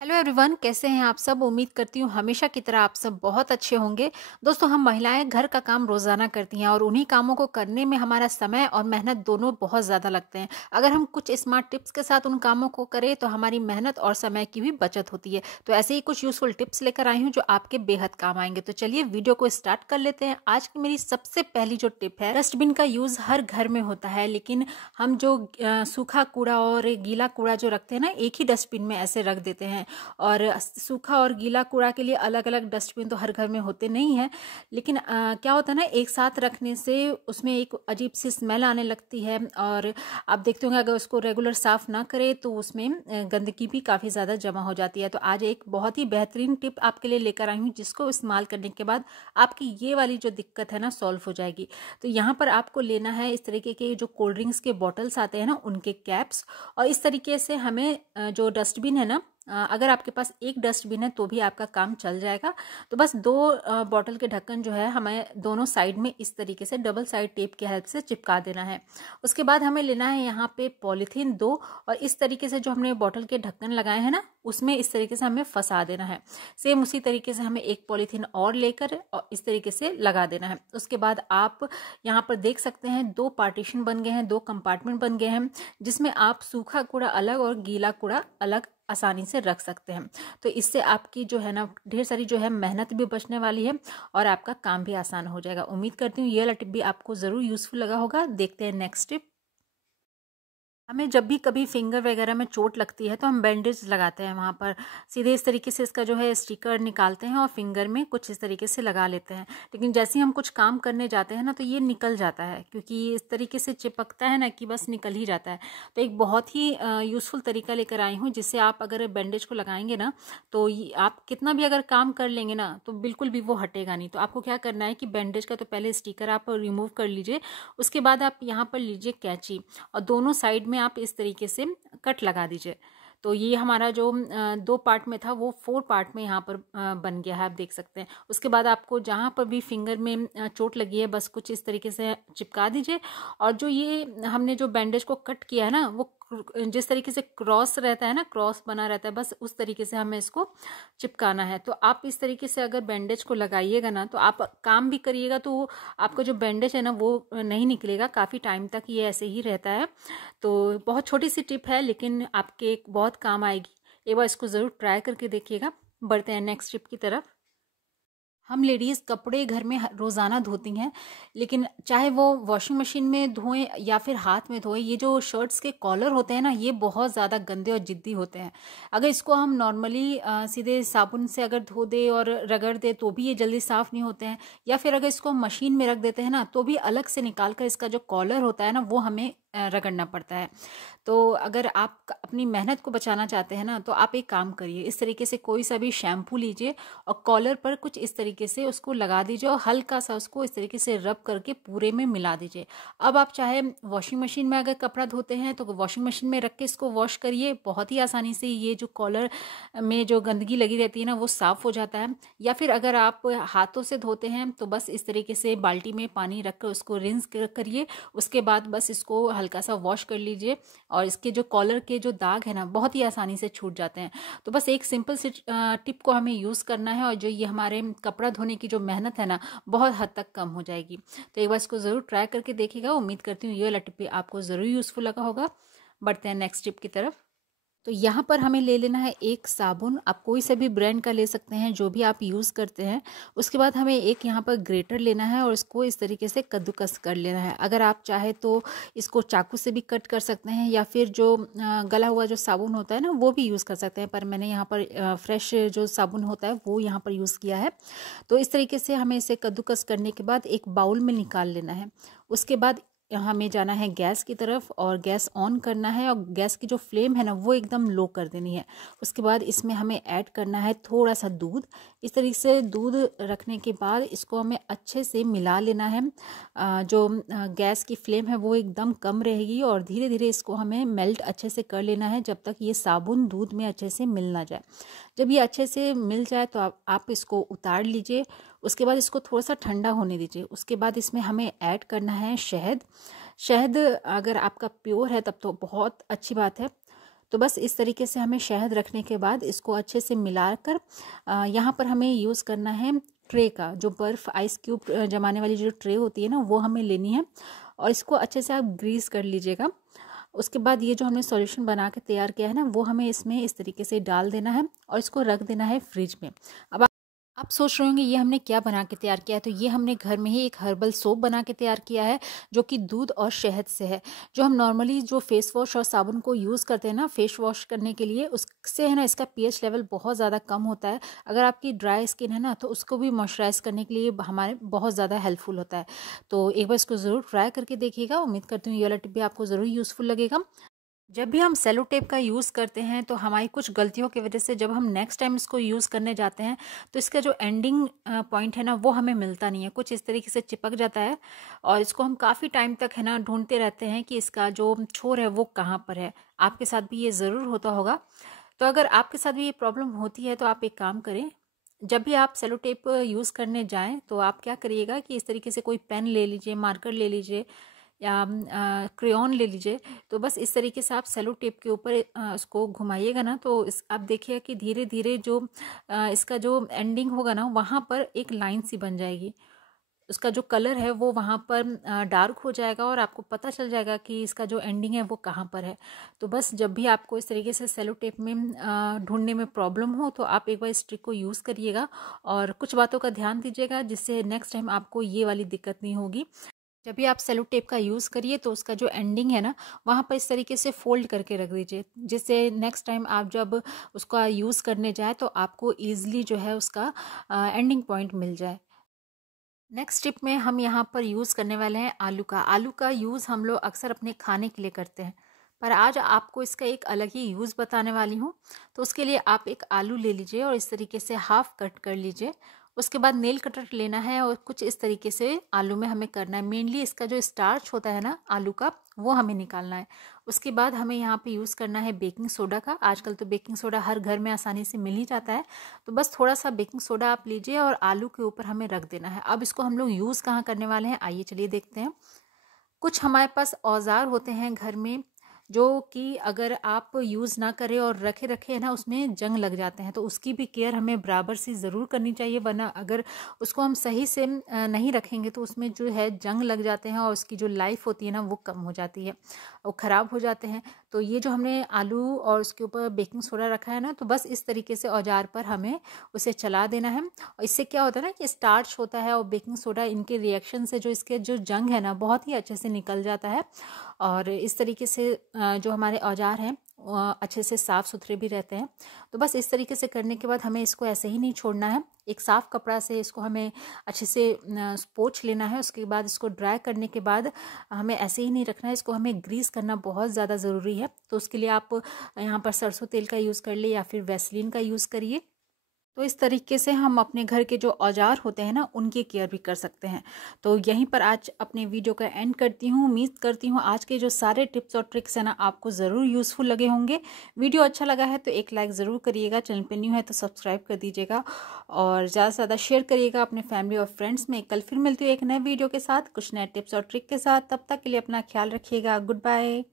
Hello everyone, कैसे हैं आप सब। उम्मीद करती हूँ हमेशा की तरह आप सब बहुत अच्छे होंगे। दोस्तों, हम महिलाएं घर का काम रोजाना करती हैं और उन्हीं कामों को करने में हमारा समय और मेहनत दोनों बहुत ज़्यादा लगते हैं। अगर हम कुछ स्मार्ट टिप्स के साथ उन कामों को करें तो हमारी मेहनत और समय की भी बचत होती है। तो ऐसे ही कुछ यूजफुल टिप्स लेकर आई हूँ जो आपके बेहद काम आएंगे। तो चलिए वीडियो को स्टार्ट कर लेते हैं। आज की मेरी सबसे पहली जो टिप है, डस्टबिन का यूज़ हर घर में होता है, लेकिन हम जो सूखा कूड़ा और गीला कूड़ा जो रखते हैं ना, एक ही डस्टबिन में ऐसे रख देते हैं। और सूखा और गीला कूड़ा के लिए अलग अलग डस्टबिन तो हर घर में होते नहीं हैं, लेकिन क्या होता है ना, एक साथ रखने से उसमें एक अजीब सी स्मेल आने लगती है। और आप देखते होंगे अगर उसको रेगुलर साफ ना करें तो उसमें गंदगी भी काफ़ी ज़्यादा जमा हो जाती है। तो आज एक बहुत ही बेहतरीन टिप आपके लिए लेकर आई हूँ जिसको इस्तेमाल करने के बाद आपकी ये वाली जो दिक्कत है ना, सॉल्व हो जाएगी। तो यहाँ पर आपको लेना है इस तरीके के जो कोल्ड ड्रिंक्स के बॉटल्स आते हैं ना, उनके कैप्स। और इस तरीके से हमें जो डस्टबिन है ना, अगर आपके पास एक डस्टबिन है तो भी आपका काम चल जाएगा। तो बस दो बॉटल के ढक्कन जो है हमें दोनों साइड में इस तरीके से डबल साइड टेप की हेल्प से चिपका देना है। उसके बाद हमें लेना है यहाँ पे पॉलीथीन दो, और इस तरीके से जो हमने बॉटल के ढक्कन लगाए हैं ना, उसमें इस तरीके से हमें फंसा देना है। सेम उसी तरीके से हमें एक पॉलीथीन और लेकर और इस तरीके से लगा देना है। उसके बाद आप यहाँ पर देख सकते हैं दो पार्टीशन बन गए हैं, दो कंपार्टमेंट बन गए हैं, जिसमें आप सूखा कूड़ा अलग और गीला कूड़ा अलग आसानी से रख सकते हैं। तो इससे आपकी जो है ना, ढेर सारी जो है मेहनत भी बचने वाली है और आपका काम भी आसान हो जाएगा। उम्मीद करती हूँ ये वाला टिप भी आपको ज़रूर यूज़फुल लगा होगा। देखते हैं नेक्स्ट टिप। हमें जब भी कभी फिंगर वगैरह में चोट लगती है तो हम बैंडेज लगाते हैं, वहाँ पर सीधे इस तरीके से इसका जो है स्टिकर निकालते हैं और फिंगर में कुछ इस तरीके से लगा लेते हैं। लेकिन जैसे ही हम कुछ काम करने जाते हैं ना, तो ये निकल जाता है, क्योंकि इस तरीके से चिपकता है ना कि बस निकल ही जाता है। तो एक बहुत ही यूज़फुल तरीका लेकर आई हूँ, जिससे आप अगर बैंडेज को लगाएंगे ना, तो आप कितना भी अगर काम कर लेंगे ना, तो बिल्कुल भी वो हटेगा नहीं। तो आपको क्या करना है कि बैंडेज का तो पहले स्टिकर आप रिमूव कर लीजिए। उसके बाद आप यहाँ पर लीजिए कैंची और दोनों साइड में आप इस तरीके से कट लगा दीजिए। तो ये हमारा जो दो पार्ट में था वो 4 पार्ट में यहाँ पर बन गया है, आप देख सकते हैं। उसके बाद आपको जहाँ पर भी फिंगर में चोट लगी है, बस कुछ इस तरीके से चिपका दीजिए। और जो ये हमने जो बैंडेज को कट किया है ना, वो जिस तरीके से क्रॉस रहता है ना, क्रॉस बना रहता है, बस उस तरीके से हमें इसको चिपकाना है। तो आप इस तरीके से अगर बैंडेज को लगाइएगा ना, तो आप काम भी करिएगा तो आपका जो बैंडेज है ना वो नहीं निकलेगा, काफ़ी टाइम तक ये ऐसे ही रहता है। तो बहुत छोटी सी टिप है, लेकिन आपके बहुत काम आएगी। एक बार इसको ज़रूर ट्राई करके देखिएगा। बढ़ते हैं नेक्स्ट टिप की तरफ। हम लेडीज़ कपड़े घर में रोज़ाना धोती हैं, लेकिन चाहे वो वॉशिंग मशीन में धोएं या फिर हाथ में धोएं, ये जो शर्ट्स के कॉलर होते हैं ना, ये बहुत ज़्यादा गंदे और जिद्दी होते हैं। अगर इसको हम नॉर्मली सीधे साबुन से अगर धो दे और रगड़ दे तो भी ये जल्दी साफ़ नहीं होते हैं, या फिर अगर इसको हम मशीन में रख देते हैं ना, तो भी अलग से निकाल कर इसका जो कॉलर होता है ना, वो हमें रगड़ना पड़ता है। तो अगर आप अपनी मेहनत को बचाना चाहते हैं ना, तो आप एक काम करिए, इस तरीके से कोई सा भी शैम्पू लीजिए और कॉलर पर कुछ इस तरीके से उसको लगा दीजिए और हल्का सा उसको इस तरीके से रब करके पूरे में मिला दीजिए। अब आप चाहे वॉशिंग मशीन में अगर कपड़ा धोते हैं तो वॉशिंग मशीन में रख के इसको वॉश करिए, बहुत ही आसानी से ये जो कॉलर में जो गंदगी लगी रहती है ना, वो साफ़ हो जाता है। या फिर अगर आप हाथों से धोते हैं तो बस इस तरीके से बाल्टी में पानी रख कर उसको रिंस करिए। उसके बाद बस इसको हल्का सा वॉश कर लीजिए और इसके जो कॉलर के जो दाग है ना, बहुत ही आसानी से छूट जाते हैं। तो बस एक सिंपल सी टिप को हमें यूज़ करना है और जो ये हमारे कपड़ा धोने की जो मेहनत है ना, बहुत हद तक कम हो जाएगी। तो एक बार इसको ज़रूर ट्राई करके देखिएगा। उम्मीद करती हूँ ये वाला टिप भी आपको ज़रूर यूज़फुल लगा होगा। बढ़ते हैं नेक्स्ट टिप की तरफ। तो यहाँ पर हमें ले लेना है एक साबुन, आप कोई से भी ब्रांड का ले सकते हैं जो भी आप यूज़ करते हैं। उसके बाद हमें एक यहाँ पर ग्रेटर लेना है और इसको इस तरीके से कद्दूकस कर लेना है। अगर आप चाहे तो इसको चाकू से भी कट कर सकते हैं, या फिर जो गला हुआ जो साबुन होता है ना, वो भी यूज़ कर सकते हैं, पर मैंने यहाँ पर फ्रेश जो साबुन होता है वो यहाँ पर यूज़ किया है। तो इस तरीके से हमें इसे कद्दूकस करने के बाद एक बाउल में निकाल लेना है। उसके बाद हमें जाना है गैस की तरफ और गैस ऑन करना है, और गैस की जो फ्लेम है ना, वो एकदम लो कर देनी है। उसके बाद इसमें हमें ऐड करना है थोड़ा सा दूध। इस तरीके से दूध रखने के बाद इसको हमें अच्छे से मिला लेना है। जो गैस की फ्लेम है वो एकदम कम रहेगी और धीरे धीरे इसको हमें मेल्ट अच्छे से कर लेना है, जब तक ये साबुन दूध में अच्छे से मिल ना जाए। जब ये अच्छे से मिल जाए तो आप इसको उतार लीजिए। उसके बाद इसको थोड़ा सा ठंडा होने दीजिए। उसके बाद इसमें हमें ऐड करना है शहद। शहद अगर आपका प्योर है तब तो बहुत अच्छी बात है। तो बस इस तरीके से हमें शहद रखने के बाद इसको अच्छे से मिलाकर यहाँ पर हमें यूज़ करना है ट्रे का, जो बर्फ़ आइस क्यूब जमाने वाली जो ट्रे होती है ना, वो हमें लेनी है और इसको अच्छे से आप ग्रीस कर लीजिएगा। उसके बाद ये जो हमने सॉल्यूशन बना के तैयार किया है ना, वो हमें इसमें इस तरीके से डाल देना है और इसको रख देना है फ्रिज में। अब आप सोच रहे होंगे ये हमने क्या बना के तैयार किया है, तो ये हमने घर में ही एक हर्बल सोप बना के तैयार किया है जो कि दूध और शहद से है। जो हम नॉर्मली जो फेस वॉश और साबुन को यूज़ करते हैं ना फेस वॉश करने के लिए, उससे है ना इसका पीएच लेवल बहुत ज़्यादा कम होता है। अगर आपकी ड्राई स्किन है ना, तो उसको भी मॉइस्चराइज करने के लिए हमारे बहुत ज़्यादा हेल्पफुल होता है। तो एक बार इसको ज़रूर ट्राई करके देखिएगा। उम्मीद करती हूँ ये वाला टिप भी आपको ज़रूर यूज़फुल लगेगा। जब भी हम सेलो टेप का यूज़ करते हैं तो हमारी कुछ गलतियों की वजह से जब हम नेक्स्ट टाइम इसको यूज़ करने जाते हैं तो इसका जो एंडिंग पॉइंट है ना, वो हमें मिलता नहीं है, कुछ इस तरीके से चिपक जाता है और इसको हम काफ़ी टाइम तक है ना ढूंढते रहते हैं कि इसका जो छोर है वो कहाँ पर है। आपके साथ भी ये ज़रूर होता होगा। तो अगर आपके साथ भी ये प्रॉब्लम होती है तो आप एक काम करें, जब भी आप सेलो टेप यूज़ करने जाएं तो आप क्या करिएगा कि इस तरीके से कोई पेन ले लीजिए, मार्कर ले लीजिए या क्रेयॉन ले लीजिए। तो बस इस तरीके से आप सेलो टेप के ऊपर उसको घुमाइएगा ना, तो इस आप देखिए कि धीरे धीरे जो इसका जो एंडिंग होगा ना, वहाँ पर एक लाइन सी बन जाएगी। उसका जो कलर है वो वहाँ पर डार्क हो जाएगा और आपको पता चल जाएगा कि इसका जो एंडिंग है वो कहाँ पर है। तो बस जब भी आपको इस तरीके से सेलो टेप में ढूंढने में प्रॉब्लम हो तो आप एक बार इस ट्रिक को यूज़ करिएगा और कुछ बातों का ध्यान दीजिएगा, जिससे नेक्स्ट टाइम आपको ये वाली दिक्कत नहीं होगी। जब भी आप सेलो टेप का यूज़ करिए तो उसका जो एंडिंग है ना, वहाँ पर इस तरीके से फोल्ड करके रख दीजिए, जिससे नेक्स्ट टाइम आप जब उसका यूज़ करने जाए तो आपको ईजिली जो है उसका एंडिंग पॉइंट मिल जाए। नेक्स्ट टिप में हम यहाँ पर यूज़ करने वाले हैं आलू का। आलू का यूज़ हम लोग अक्सर अपने खाने के लिए करते हैं, पर आज आपको इसका एक अलग ही यूज़ बताने वाली हूँ। तो उसके लिए आप एक आलू ले लीजिए और इस तरीके से हाफ कट कर लीजिए। उसके बाद नेल कटर लेना है और कुछ इस तरीके से आलू में हमें करना है। मेनली इसका जो स्टार्च होता है ना आलू का, वो हमें निकालना है। उसके बाद हमें यहाँ पे यूज़ करना है बेकिंग सोडा का। आजकल तो बेकिंग सोडा हर घर में आसानी से मिल ही जाता है। तो बस थोड़ा सा बेकिंग सोडा आप लीजिए और आलू के ऊपर हमें रख देना है। अब इसको हम लोग यूज़ कहाँ करने वाले हैं, आइए चलिए देखते हैं। कुछ हमारे पास औजार होते हैं घर में जो कि अगर आप यूज़ ना करें और रखे रखे है ना, उसमें जंग लग जाते हैं, तो उसकी भी केयर हमें बराबर से ज़रूर करनी चाहिए, वरना अगर उसको हम सही से नहीं रखेंगे तो उसमें जो है जंग लग जाते हैं और उसकी जो लाइफ होती है ना वो कम हो जाती है, वो ख़राब हो जाते हैं। तो ये जो हमने आलू और उसके ऊपर बेकिंग सोडा रखा है ना, तो बस इस तरीके से औजार पर हमें उसे चला देना है। और इससे क्या होता है ना कि स्टार्च होता है और बेकिंग सोडा, इनके रिएक्शन से जो इसके जो जंग है ना बहुत ही अच्छे से निकल जाता है और इस तरीके से जो हमारे औजार हैं अच्छे से साफ़ सुथरे भी रहते हैं। तो बस इस तरीके से करने के बाद हमें इसको ऐसे ही नहीं छोड़ना है, एक साफ़ कपड़ा से इसको हमें अच्छे से पोंछ लेना है। उसके बाद इसको ड्राई करने के बाद हमें ऐसे ही नहीं रखना है, इसको हमें ग्रीस करना बहुत ज़्यादा ज़रूरी है। तो उसके लिए आप यहाँ पर सरसों तेल का यूज़ कर ले या फिर वैसलीन का यूज़ करिए। तो इस तरीके से हम अपने घर के जो औजार होते हैं ना उनकी केयर भी कर सकते हैं। तो यहीं पर आज अपने वीडियो का एंड करती हूँ। उम्मीद करती हूँ आज के जो सारे टिप्स और ट्रिक्स हैं ना आपको ज़रूर यूज़फुल लगे होंगे। वीडियो अच्छा लगा है तो एक लाइक ज़रूर करिएगा, चैनल पे न्यू है तो सब्सक्राइब कर दीजिएगा और ज़्यादा से ज़्यादा शेयर करिएगा अपने फैमिली और फ्रेंड्स में। कल फिर मिलती हूँ एक नए वीडियो के साथ, कुछ नए टिप्स और ट्रिक के साथ। तब तक के लिए अपना ख्याल रखिएगा। Good bye.